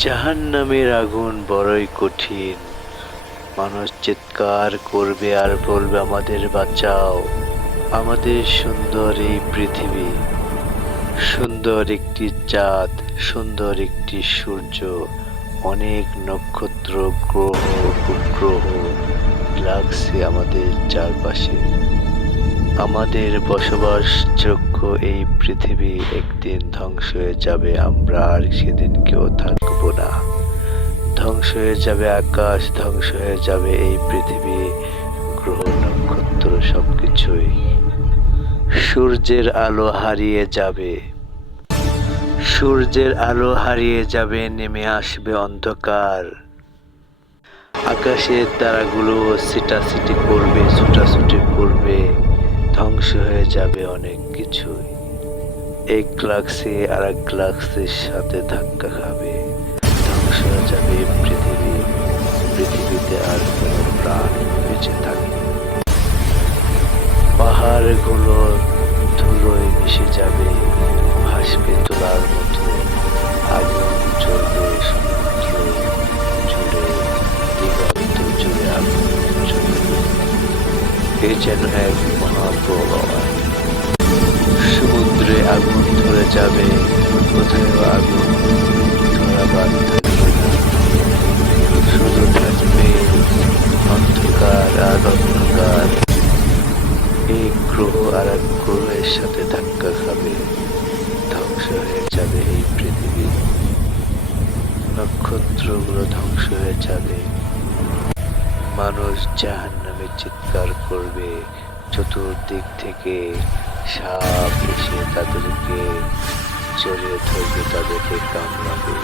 জাহান্নামের আগুন বড়ই কঠিন। মানুষ চিৎকার করবে আর বলবে, আমাদের বাঁচাও। আমাদের সুন্দর এই পৃথিবী, সুন্দর একটি চাঁদ, সুন্দর একটি সূর্য, অনেক নক্ষত্র, গ্রহ, উপগ্রহ গ্যালাক্সি আমাদের চারপাশে। আমাদের বসবাসযোগ্য এই পৃথিবী একদিন ধ্বংস হয়ে যাবে, আমরা আর সেদিন কেউ থাকবো না। ধ্বংস হয়ে যাবে আকাশ, ধ্বংস হয়ে যাবে এই পৃথিবী, গ্রহ নক্ষত্র সবকিছুই। সূর্যের আলো হারিয়ে যাবে, সূর্যের আলো হারিয়ে যাবে, নেমে আসবে অন্ধকার। আকাশের তারাগুলো ছিটাছিটি করবে, ছুটাছুটি করবে, ধ্বংস হয়ে যাবে অনেক কিছুই। এক গ্যালাক্সি আর এক গ্যালাক্সির সাথে ধাক্কা খাবে, ধ্বংস হয়ে যাবে পৃথিবী। পৃথিবীতে আর কোনো প্রাণ বেঁচে থাকবে না। পাহাড়গুলো ধুলোয় মিশে যাবে, ভাসবে তোলার মতো। আগুন জ্বলবে সমুদ্র জুড়ে, দিগন্ত জুড়ে আগুন জ্বলবে। এ যেন এক মহাপ্রলয়। সমুদ্রে আগুন ধরে যাবে, কোথাও আগুন ধরাবার থাকবে না। শুধু থাকবে অন্ধকার আর অন্ধকার। এক গ্রহ আর এক গ্রহের সাথে ধাক্কা খাবে, ধ্বংস হয়ে যাবে এই পৃথিবী। নক্ষত্রগুলো ধ্বংস হয়ে যাবে। মানুষ জাহান্নামে চিৎকার করবে, চতুর্দিক থেকে সাপ এসে তাদেরকে জড়িয়ে ধরবে, তাদেরকে কামড়াবে।